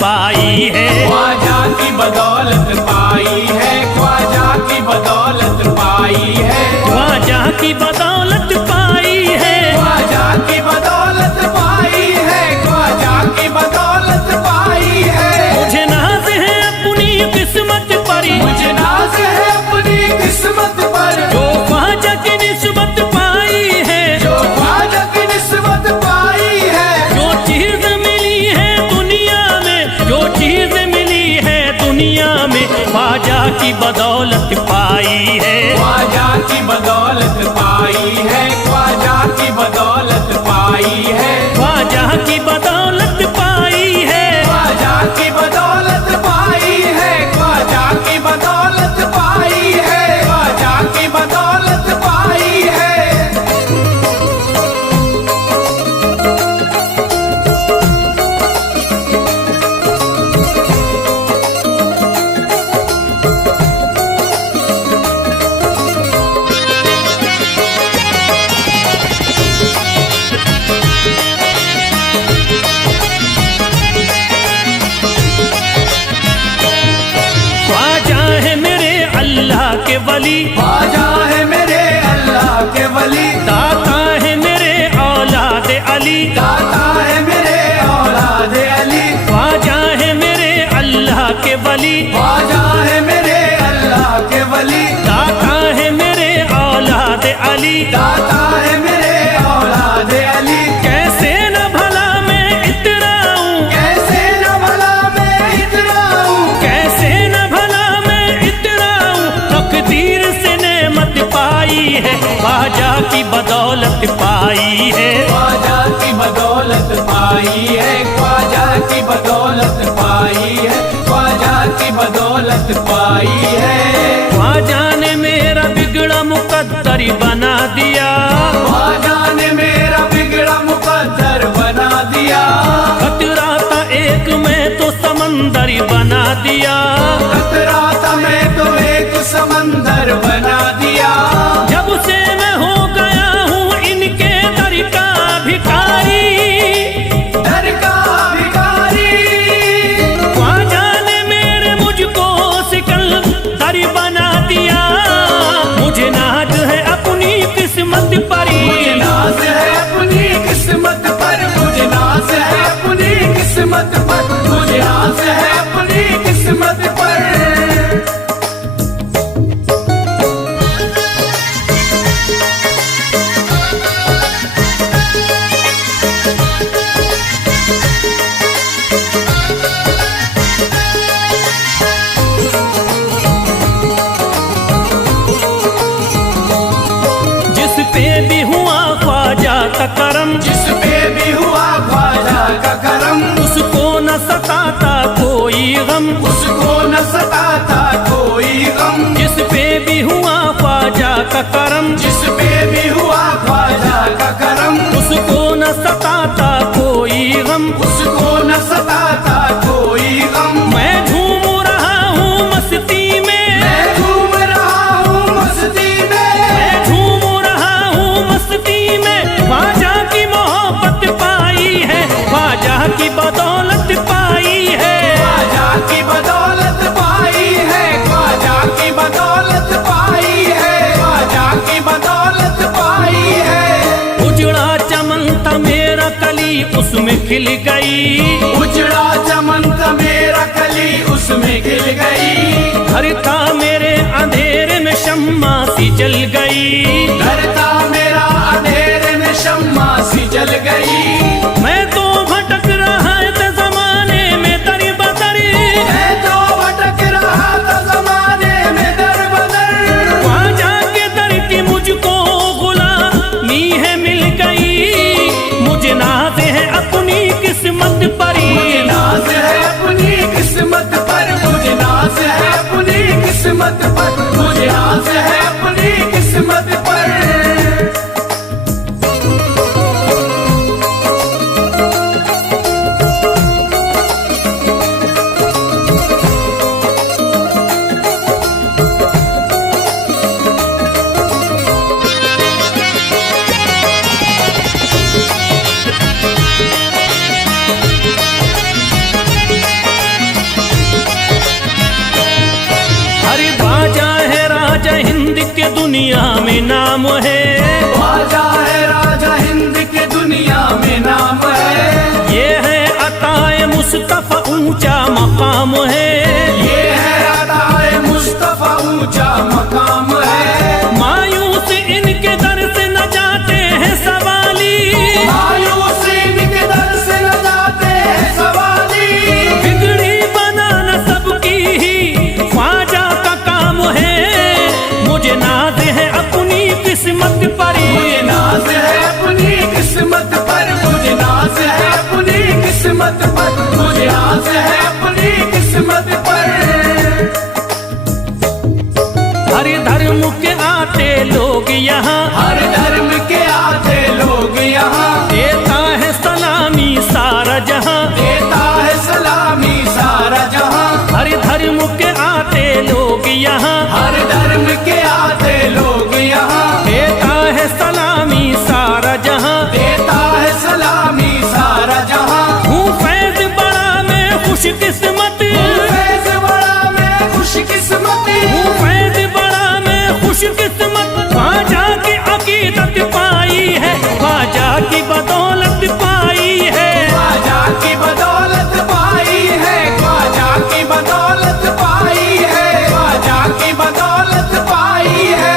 पाई है। ख्वाजा की बदौलत पाई है, ख्वाजा की बदौलत पाई है, ख्वाजा की बदौलत पाई है, ख्वाजा की बदौलत पाई है, ख्वाजा की बदौलत पाई है। मुझे नाज है अपनी किस्मत पर, मुझे नाज है अपनी किस्मत पर, जो ख्वाजा की निस्बत पाई है, जो ख्वाजा की निस्बत पाई है। जो चीज मिली है दुनिया में, जो चीज मिली है दुनिया में, ख्वाजा की बदौलत पाई है। ख्वाजा की बदौलत पाई है, ख्वाजा की बदौलत पाई है, ख्वाजा की बदौलत पाई है, ख्वाजा की बदौलत पाई है, ख्वाजा की बदौलत पाई है, ख्वाजा की बदौलत पाई है। ख्वाजा है मेरे अल्लाह के वली, ख्वाजा है मेरे अल्लाह के वली, दाता है मेरे औलाद अली, दाता है मेरे औलाद अली, ख्वाजा है मेरे अल्लाह के वली, ख्वाजा है मेरे अल्लाह के वली, दाता है मेरे औलाद अली। दाता है मेरे औलाद अली। कैसे न भला मैं इतराऊं, कैसे न भला मैं इतराऊं, कैसे न भला मैं इतराऊं, तकदीर से नेमत पाई है, ख्वाजा की बदौलत पाई है। ख्वाजा की बदौलत पाई है, ख्वाजा की बदौलत पाई है, ख्वाजा की बदौलत पाई है। ख्वाजा ने मेरा बिगड़ा मुकद्दर बना दिया, ख्वाजा ने मेरा बिगड़ा मुकद्दर बना दिया, खतरा था एक में तो समंदर बना दिया, खतरा था मैं तो एक समंदर बना दिया। जब से मैं हो गया हूँ इनके दर का भिखारी, दर का भिखारी, ख्वाजा ने मेरे मुझको सिकंदर बना दिया। मुझे नाज है अपनी किस्मत पर, मुझे नाज है अपनी किस्मत पर, मुझे नाज है अपनी किस्मत पर, मुझे नाज है अपनी किस्मत पर। जिस पे भी हुआ ख्वाजा का करम, जिस पे भी हुआ ख्वाजा का करम, उसको न सताता कोई गम, उसको न सताता कोई गम। जिस पे भी हुआ ख्वाजा का करम, जिस पे भी हुआ ख्वाजा का करम, उसको न सताता कोई गम। उसको न सताता कोई गम। मैं झूम रहा हूँ मस्ती में, मैं झूम रहा हूँ मस्ती में, मैं झूम रहा हूँ मस्ती में, ख्वाजा की मोहब्बत पाई है, ख्वाजा की बदौलत पाई है। ख्वाजा की बदौलत पाई है, ख्वाजा की बदौलत पाई है, ख्वाजा की बदौलत पाई है। उजड़ा चमन था मेरा कली उसमें खिल गई, उजड़ा चमन था मेरा कली उसमें खिल गई, घर था मेरे अंधेरे में शम्मा सी जल गई, घर था मेरा अंधेरे में शम्मा सी जल गई। मैं तो भटक रहा था जमाने में दर बदर, मैं तो भटक रहा था जमाने में दर बदर, ख्वाजा के दर की मुझको गुलामी है मिल गई। मुझे नाज है अपनी किस्मत पर, मुझे नाज है अपनी किस्मत पर, मुझे नाज दुनिया में नाम है, ख्वाजा है राजा हिंद के दुनिया में नाम है। ये है अताए मुस्तफा ऊंचा मकाम है, ये है अताए मुस्तफा ऊंचा मकाम है। मायूस इनके दर से न जाते हैं सवाली, मायूस इनके दर से न जाते हैं सवाली। बिगड़ी बनाना सबकी ही ख्वाजा का काम है। मुझे नाज है अपनी किस्मत पर, मुझे नाज है अपनी किस्मत पर, मुझे नाज है अपनी किस्मत पर, मुझे नाज है अपनी किस्मत पर। हर धर्म के आते लोग यहाँ, हर धर्म के आते लोग यहाँ, देता है सलामी सारा जहाँ, देता है सलामी सारा जहाँ। हर धर्म के आते लोग यहाँ, हर धर्म के आते लोग यहाँ, देता है सलामी सारा जहाँ, देता है सलामी सारा जहाँ। हूँ फैज बड़ा मैं खुशकिस्मत, फैज बड़ा मैं खुशकिस्मत, हूँ फैज बड़ा मैं खुशकिस्मत। ख्वाजा की अकीदत पाई है, ख्वाजा की बदौलत पाई है, ख्वाजा की बदौलत पाई है, ख्वाजा की बदौलत पाई है, ख्वाजा की बदौलत पाई है।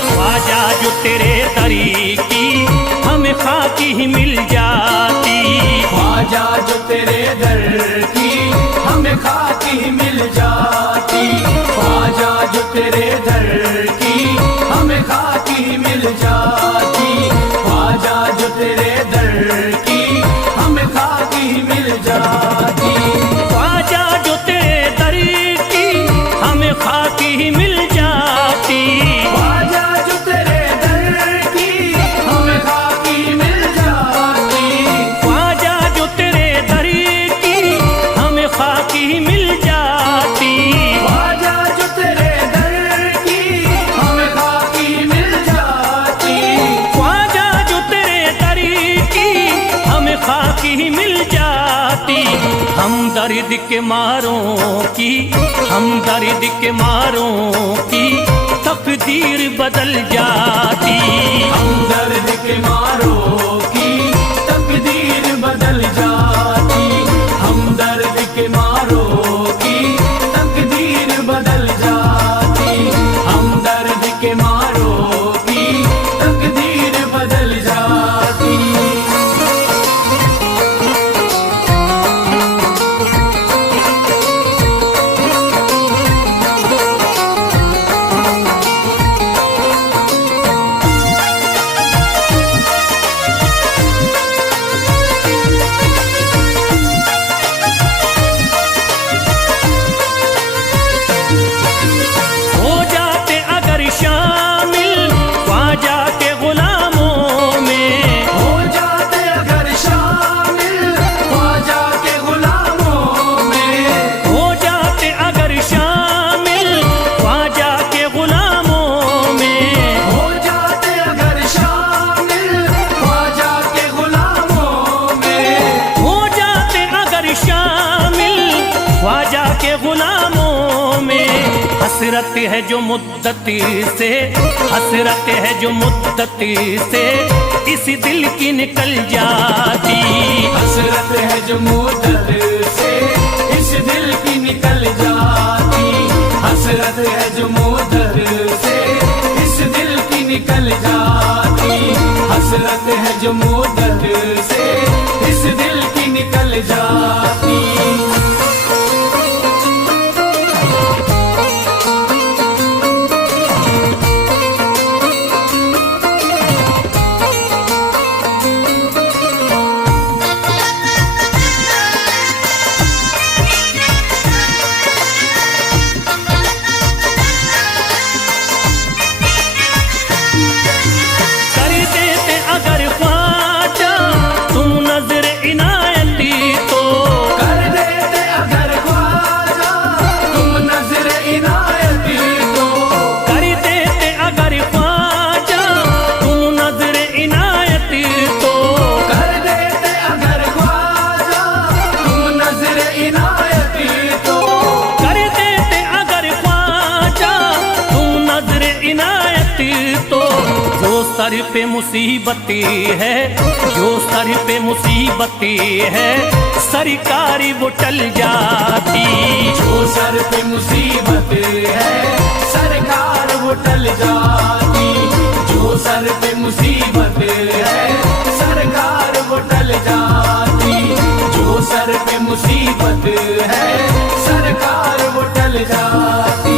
ख्वाजा जो तेरे दरी की हमें खाकी ही मिल जाती, ख्वाजा जो तेरे दर की हमें खाकी मिल जाती, ख्वाजा जो तेरे दर की हमें खाकी मिल जाती, ख्वाजा जो तेरे दर की हमें खाकी मिल जाती। ख्वाजा जो तेरे दरी की हमें खाकी ही मिल जाती, ख्वाजा जो तेरे दर की हमें खाकी मिल जाती, ख्वाजा जो तेरे दरी की हमें खाकी ही मिल जाती, ख्वाजा जो तेरे दर की हमें खाकी मिल जाती, ख्वाजा जो तेरे दरी की हमें खाकी ही मिल जाती। हम दर्द के मारों की, हम दर्द के मारों की तकदीर बदल जाती, हम दर्द के मारों की तकदीर बदल जाती, हम दर्द के मारों की तकदीर बदल जाती, हम दर्द के मारों की तकदीर बदल जाती। हो जाते अगर शामिल ख्वाजा के गुलामों में, हो जाते अगर शामिल ख्वाजा के गुलामों में, हो जाते अगर शामिल ख्वाजा के गुलामों में, हो जाते अगर शामिल ख्वाजा के गुलामों में, हो जाते अगर शामिल ख्वाजा के गुलामों में। हसरत है जो मुद्दती से, हसरत है जो मुद्दती से इस दिल की निकल जाती, हसरत है जो मुद्दत से इस दिल की निकल जाती, हसरत है जो मुद्दत से इस दिल की निकल जाती, हसरत है जो मुद्दत से इस दिल की निकल जाती। कर देते अगर ख्वाजा जो सर पे मुसीबती है, जो सर पे मुसीबती है, सरकारी वो टल जाती। जो सर पे मुसीबत है सरकार वो टल जाती। जो सर पे मुसीबत है सरकार वो टल जाती। जो सर पे मुसीबत है सरकार वो टल जाती।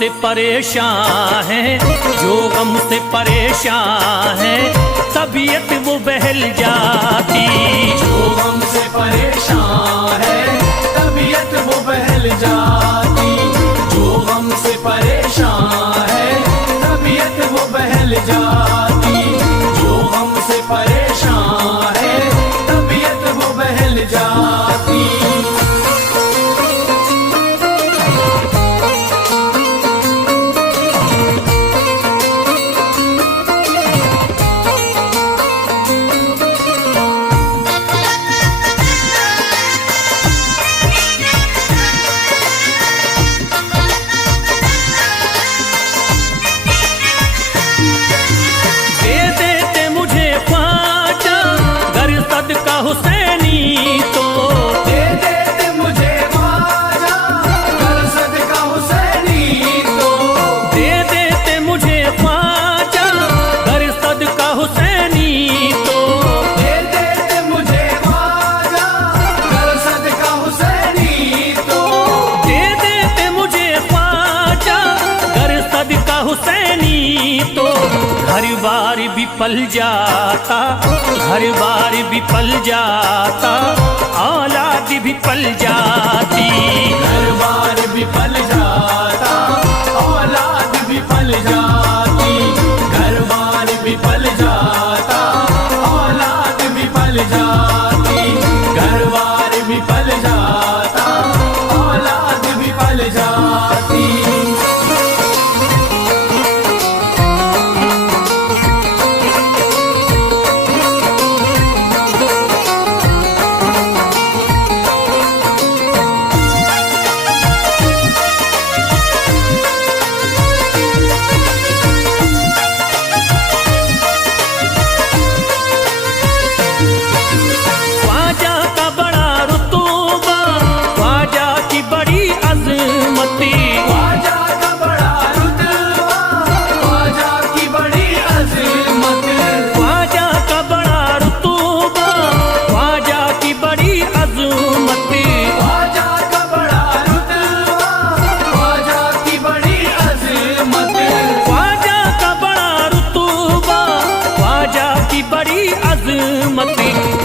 से परेशान है, जो गम से परेशान है, तबीयत वो बहल जाती। जो गम से परेशान है तबीयत वो बहल जाती। जो गम से परेशान है तबीयत वो बहल जाती। जो गम से परेशान है तबीयत वो बहल जाती। हुसैनी तो दे देते मुझे ख्वाजा कर सदका हुसैनी तो। दे देते मुझे ख्वाजा कर सदका हुसैनी तो। दे देते मुझे ख्वाजा कर सदका हुसैनी तो। दे देते मुझे ख्वाजा कर सदका हुसैनी तो। घर बार भी पल जाता, घर बार भी पल जाता, औलाद भी पल जाती। घर बार भी पल जाता औलाद भी पल जाती। घर बार भी पल जाता औलाद भी पल जाती। घर बार भी पल जाता औलाद भी पल जाती।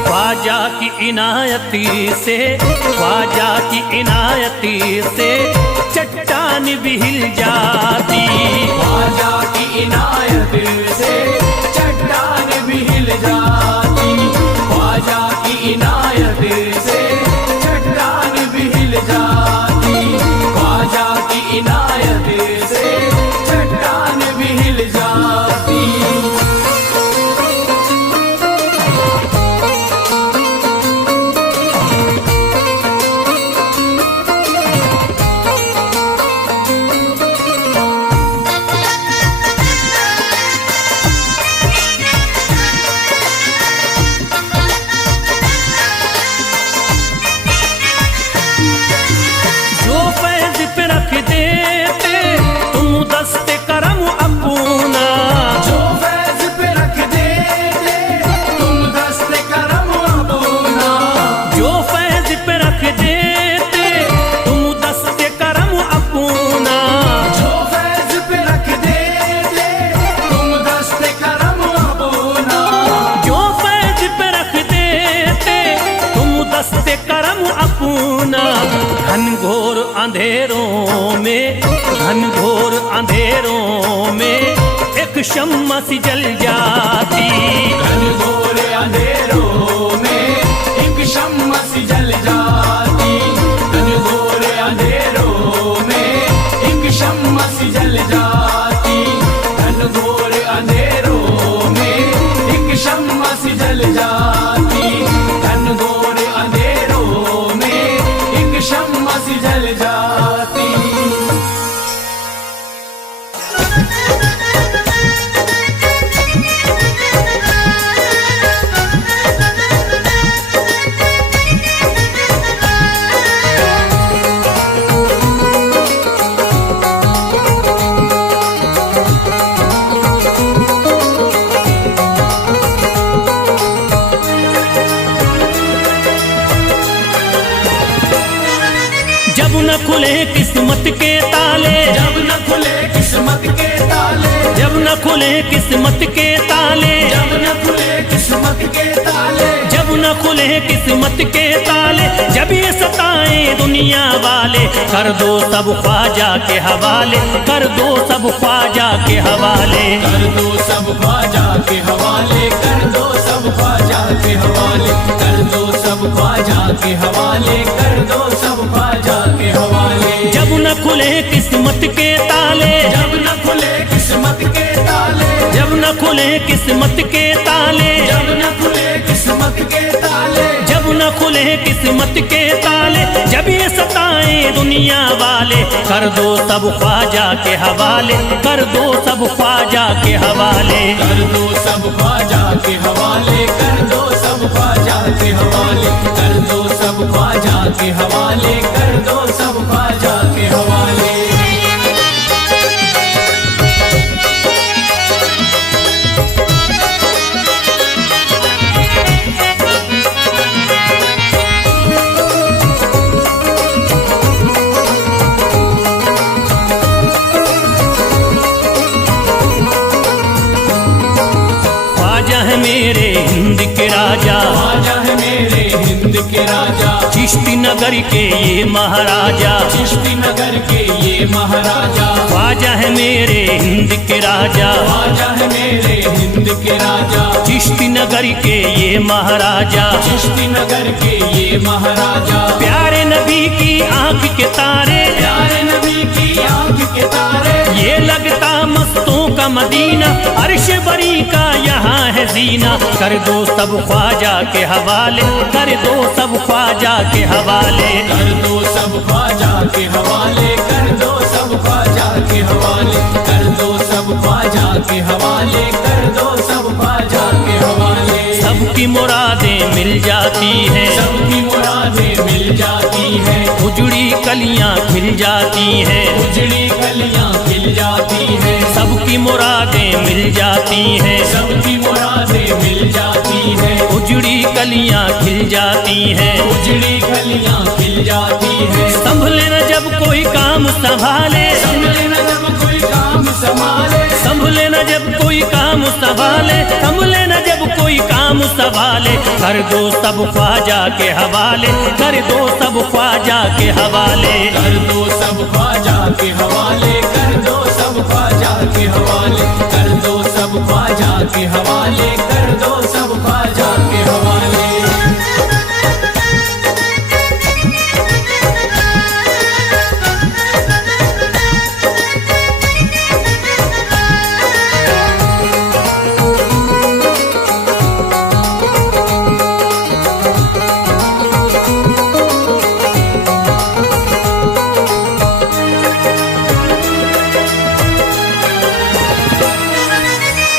ख्वाजा की इनायती से, ख्वाजा की इनायती से चट्टान भी हिल जाती। ख्वाजा की इनायत से चट्टान भी हिल जाती। ख्वाजा की इनायत से चट्टान भी हिल जाती। ख्वाजा की इनायत से चट्टान भी हिल जाती। अंधेरों में, घनघोर अंधेरों में एक शम्मा सी जल जाती। घनघोर अंधेरों में एक शम्मा सी जल जाती। घनघोर अंधेरों में एक शम्मा सी जल जाती। घनघोर अंधेरों में एक शम्मा सी जल जाती। घनघोर अंधेरों में एक शम्मा सी जल जाती। जब न खुले किस्मत के ताले, जब न खुले किस्मत के ताले, जब न खुले किस्मत के ताले, जब न खुले किस्मत के ताले, जब न खुले किस्मत के ताले, जब ये सताए दुनिया वाले, कर दो सब ख्वाजा के हवाले, कर दो सब ख्वाजा के हवाले। कर दो सब ख्वाजा के हवाले, कर दो सब ख्वाजा के हवाले, कर दो सब ख्वाजा के हवाले, कर दो सब ख्वाजा के हवाले। जब न खुले किस्मत के ताले, जब न खुले किस्मत के ताले, जब न खुले किस्मत के ताले, जब न खुले किस्मत के ताले, जब न खुले किस्मत के ताले, जब ये सताए दुनिया वाले, कर दो सब ख्वाजा के हवाले, कर दो सब ख्वाजा के हवाले। कर दो सब ख्वाजा के हवाले, कर दो सब ख्वाजा के हवाले, कर दो सब ख्वाजा के हवाले, कर दो सब ख्वाजा के हवाले। ख्वाजा है मेरे हिंद के राजा, ख्वाजा है मेरे हिंद के राजा, चिश्ती नगर के ये महाराजा, चिश्ती नगर के ये महाराजा। ख्वाजा है मेरे हिंद के राजा, ख्वाजा है मेरे हिंद के राजा, चिश्ती नगर के ये महाराजा। चिश्ती नगर के ये महाराजा। प्यारे नबी की आंख के तारे, प्यारे नबी की आंख के तारे, ये लगता मस्तों का मदीना, अर्श बरी का यहाँ है जीना। कर दो सब ख्वाजा के हवाले, कर दो सब ख्वाजा के हवाले। कर दो सब ख्वाजा के हवाले, कर दो सब ख्वाजा के हवाले, कर दो सब ख्वाजा के हवाले, कर दो सब ख्वाजा के हवाले। सबकी मुरादें मिल जाती हैं, सबकी मुरादें मिल जाती हैं, उजड़ी कलियां खिल जाती हैं, उजड़ी कलियां खिल जाती हैं। सबकी मुरादें मिल जाती हैं, सबकी मुरादें मिल जाती हैं, उजड़ी कलियां खिल जाती हैं। उजड़ी कलियां खिल जाती हैं। संभले न जब कोई काम संभाले, संभले न जब कोई काम संभाले, संभले न जब कोई काम संभाले, संभले न जब कोई काम संभाले। कर दो सब ख्वाजा के हवाले, कर दो सब ख्वाजा के हवाले। कर दो सब ख्वाजा के हवाले, कर दो सब ख्वाजा के हवाले, कर दो सब ख्वाजा के हवाले, कर दो सब ख्वाजा के हवाले।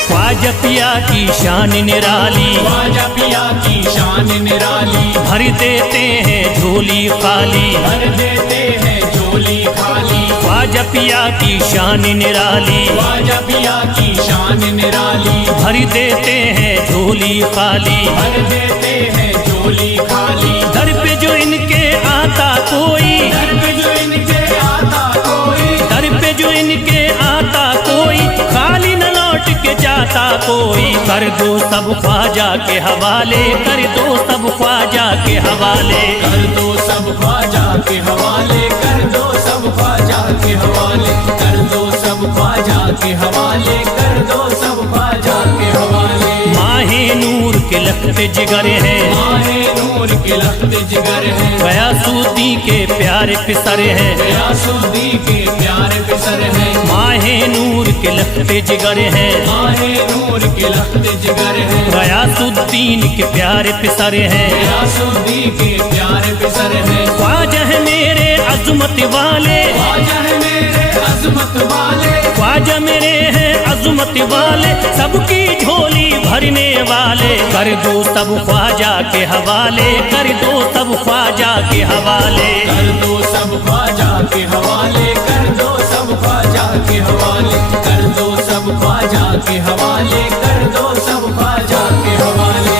ख्वाजा पिया की शान निराली, ख्वाजा पिया की शान निराली, भर देते हैं झोली खाली, भर देते हैं झोली खाली। ख्वाजा पिया की शान निराली, ख्वाजा पिया की शान निराली, भर देते हैं झोली खाली, भर देते हैं झोली खाली। दर पे जो इनके आता कोई, दर पे जो इनके आता कोई, दर पे जो इनके आता कोई, खाली न लौट के जाता कोई, कर दो सब ख्वाजा के हवाले, कर दो सब ख्वाजा के हवाले। कर दो सब ख्वाजा के हवाले, कर दो सब ख्वाजा के हवाले, कर दो सब ख्वाजा के हवाले, कर दो सब ख्वाजा के हवाले। माहे नूर के लखते जिगर है, माहे नूर के लखते जिगर है, गयासुद्दीन के प्यारे पिसर है, गयासुद्दीन के प्यारे पिसर है। माहे नूर के लखते जिगर है, माहे नूर के लखते जिगर है, गयासुद्दीन के प्यारे पिसर है, गयासुद्दीन के प्यारे पिसर है। ख्वाजा है मेरे अज़मत वाले, ख्वाजा है मेरे अज़मत वाले, ख्वाजा मेरे हैं अज़मत वाले, सबकी झोली भरने वाले। कर दो सब ख्वाजा के हवाले, कर दो सब ख्वाजा के हवाले। कर दो सब ख्वाजा के हवाले, कर दो सब ख्वाजा के हवाले, कर दो सब ख्वाजा के हवाले, कर दो सब ख्वाजा के हवाले।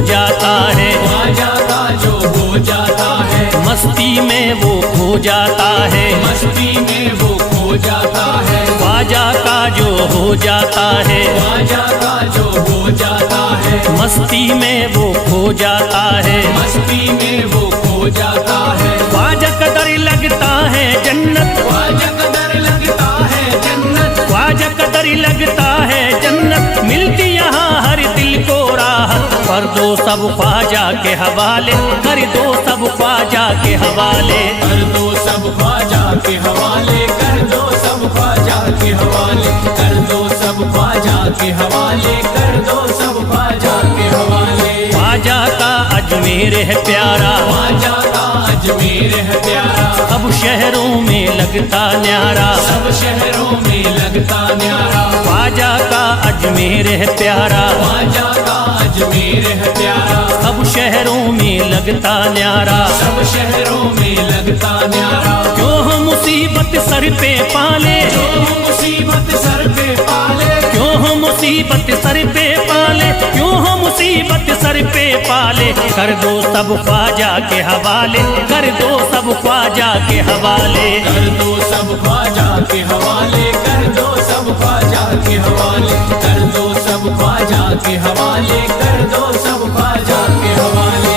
जाता है ख्वाजा का जो हो जाता है, मस्ती में वो खो जाता है, मस्ती में वो खो जाता है। ख्वाजा का जो हो जाता है, ख्वाजा का जो हो जाता है, मस्ती में वो खो जाता है, मस्ती में वो खो जाता है। ख्वाजा कदर लगता है जन्नत, ख्वाजा कदर लगता है जन्नत, ख्वाजा कदर लगता है जन्नत, मिलती यहाँ हर दिल को राहत। कर दो सब ख्वाजा के हवाले, कर दो सब ख्वाजा के हवाले। कर दो सब ख्वाजा के हवाले, कर दो सब ख्वाजा के हवाले, कर दो सब ख्वाजा के हवाले, कर दो सब ख्वाजा के हवाले। ख्वाजा का अजमेर है प्यारा, ख्वाजा का अजमेर है प्यारा, सब शहरों में लगता न्यारा, सब शहरों में लगता न्यारा। ख्वाजा का अजमेर है प्यारा, ख्वाजा का अजमेर है प्यारा, सब शहरों में लगता न्यारा, सब शहरों में लगता न्यारा। क्यों हम मुसीबत सर पे पाले, जो मुसीबत सर पे पाले, क्यों हम मुसीबत सर पे पाले, क्यों हम मुसीबत सर पे पाले। कर दो सब ख्वाजा के हवाले, कर दो सब ख्वाजा के हवाले। कर दो सब ख्वाजा के हवाले, कर दो सब ख्वाजा के हवाले, कर दो सब ख्वाजा के हवाले, कर दो सब ख्वाजा के हवाले।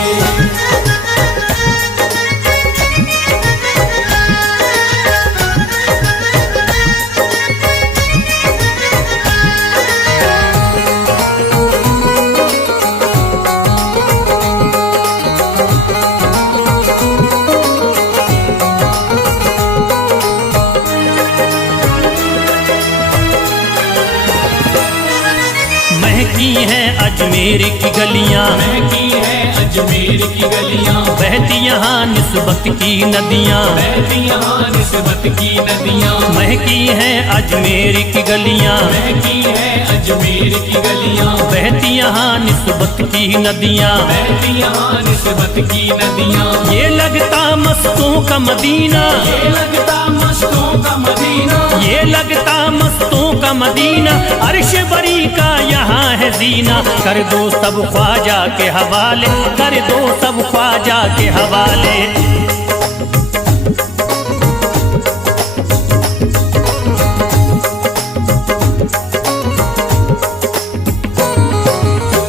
महकी हैं अजमेर की गलियां, महकी है अजमेर की गलियां, बहती यहाँ निस्बत की नदियाँ, बहती यहाँ निस्बत की नदियां। महकी हैं अजमेर की गलियां, महकी है अजमेर की गलियां, बहती यहाँ निस्बत की नदियाँ, बहती यहाँ निस्बत की नदियां। ये लगता मस्तों का मदीना, ये लगता मस्तों का मदीना, ये लगता मस्तों का मदीना, अर्श बरी का यहाँ है जीना। कर दो सब ख्वाजा के हवाले, कर दो सब ख्वाजा के हवाले।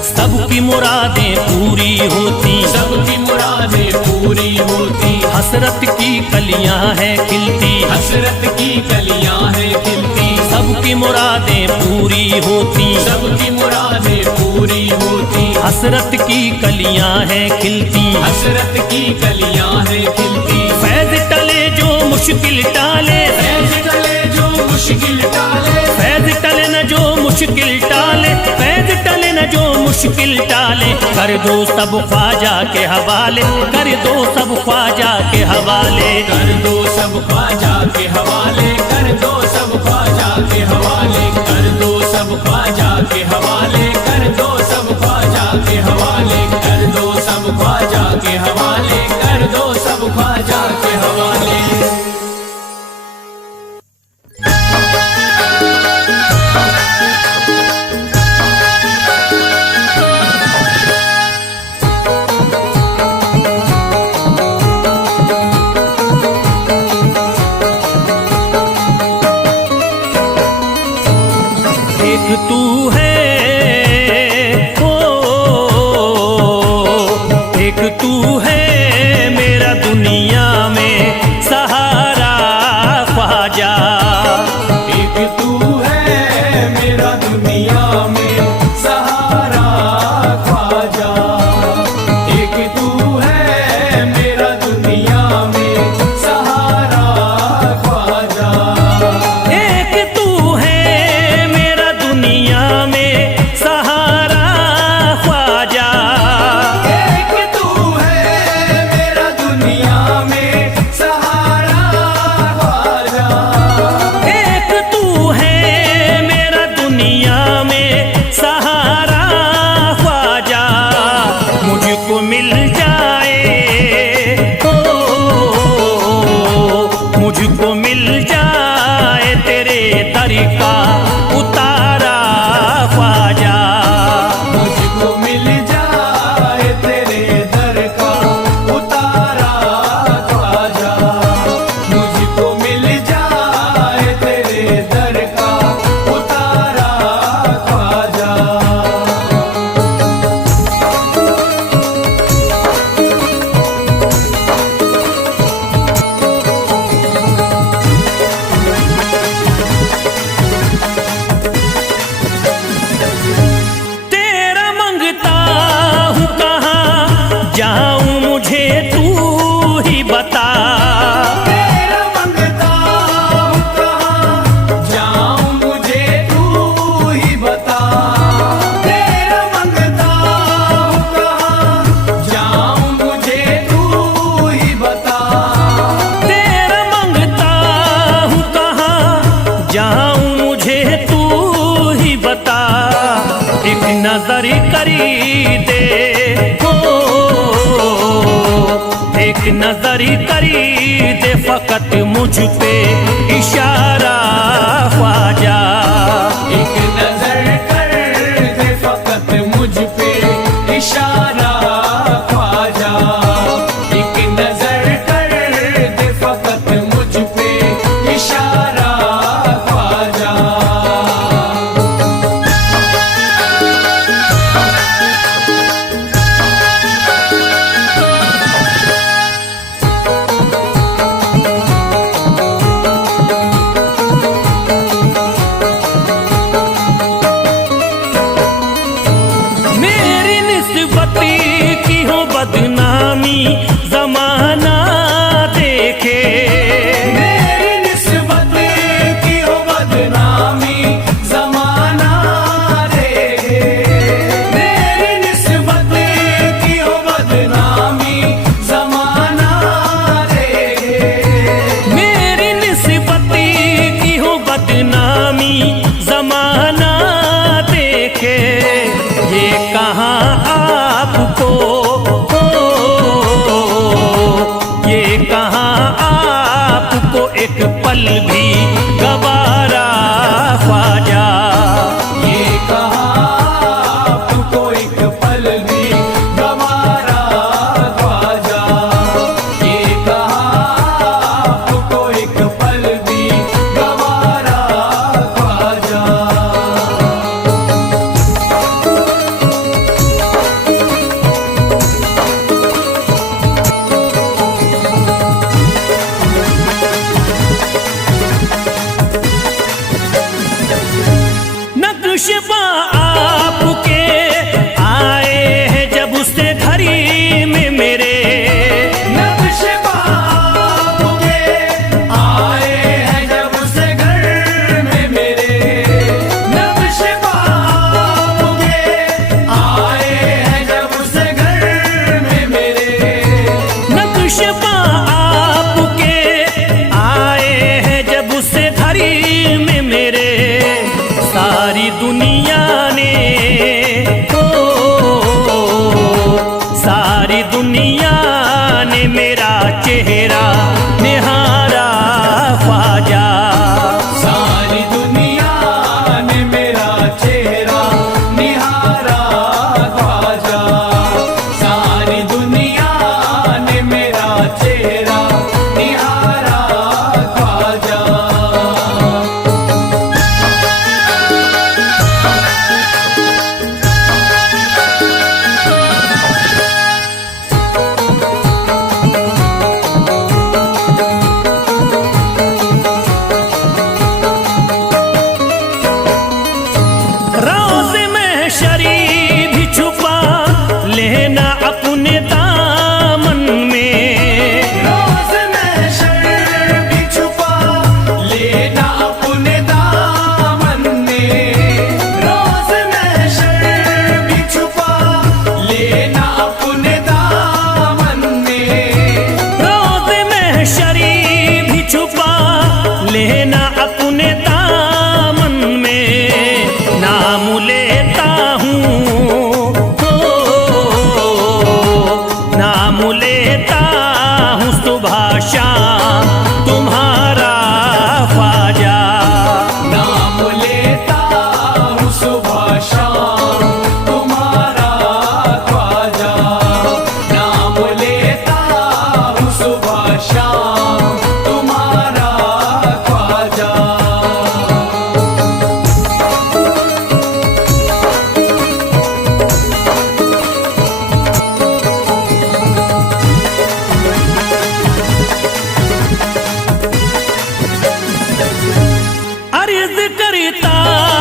सबकी मुरादें पूरी होती, सबकी मुरादें पूरी होती, हसरत की कलियां हैं खिलती, हसरत की कलियां हैं खिलती। सबकी मुरादें पूरी होती, सबकी मुरादें पूरी होती, हसरत की कलियां हैं खिलती, हसरत की कलियां हैं खिलती। फैज टले जो मुश्किल टाले, फैज टले जो मुश्किल टाले, फैज टले न जो मुश्किल टाले, फैज टले न जो मुश्किल टाले। कर दो सब ख्वाजा के हवाले, कर दो सब ख्वाजा के हवाले। कर दो सब ख्वाजा के हवाले, कर दो सब ख्वाजा के हवाले, कर दो सब ख्वाजा के हवाले, कर दो सब ख्वाजा के हवाले, कर दो सब ख्वाजा के हवाले, कर दो सब ख्वाजा के एक तू है, ओ एक तू है मेरा दुनिया में सहारा ख्वाजा। एक तू है मेरा दुनिया में सहारा ख्वाजा। एक तू है मेरा दुनिया में सहारा ख्वाजा। एक तू है मेरा दुनिया में सहारा ख्वाजा। एक तू है मेरा दुनिया में सहारा ख्वाजा। एक तू है मेरा दुनिया में सहारा ख्वाजा। मुझको मिल जाए, ओ मुझको मिल जाए तेरे दर का उतारा ख्वाजा। मुझको मिल जाए तेरे दर का उतारा ख्वाजा। मुझको मिल जाए तेरे दर का उतारा ख्वाजा। तेरा मंगता हूँ कहाँ जाऊँ मुझे तू ही बता। तेरा मंगता हूँ कहाँ जाऊँ मुझे तू ही बता। तेरा मंगता हूँ कहाँ जाऊँ मुझे तू ही बता। तेरा मंगता हूँ कहाँ जाऊँ मुझे तू ही बता। एक नजर करी दे, हो एक नजर करी दे फकत मुझ पे इशारा ख्वाजा। एक नजर कर दे फकत मुझ पे इशारा ख्वाजा। एक नजर कर दे फकत मुझ पे इशारा ख्वाजा। मेरी निस्बती की हो बदनामी जमाना देखे। मेरी निस्बत की हो बदनामी जमाना देखे। मेरी निस्बत की हो बदनामी जमाना देखे। मेरी निस्बती की हो बदनामी जमाना देखे। ये कहाँ आपको, ये कहाँ आपको एक पल भी गवारा ख्वाजा। ये कहाँ आपको एक पल भी गवारा ख्वाजा। ये कहाँ आपको एक पल भी गवारा ख्वाजा। नक्शबा आपके आए हैं जब से घड़ी में मेरे। नक्शबा आपके आए हैं जब से घर में मेरे। नक्शबा आपके आए हैं जब से घर में मेरे। नक्शबा आपके आए हैं जब से घड़ी में मेरे। सारी दुनिया गिरता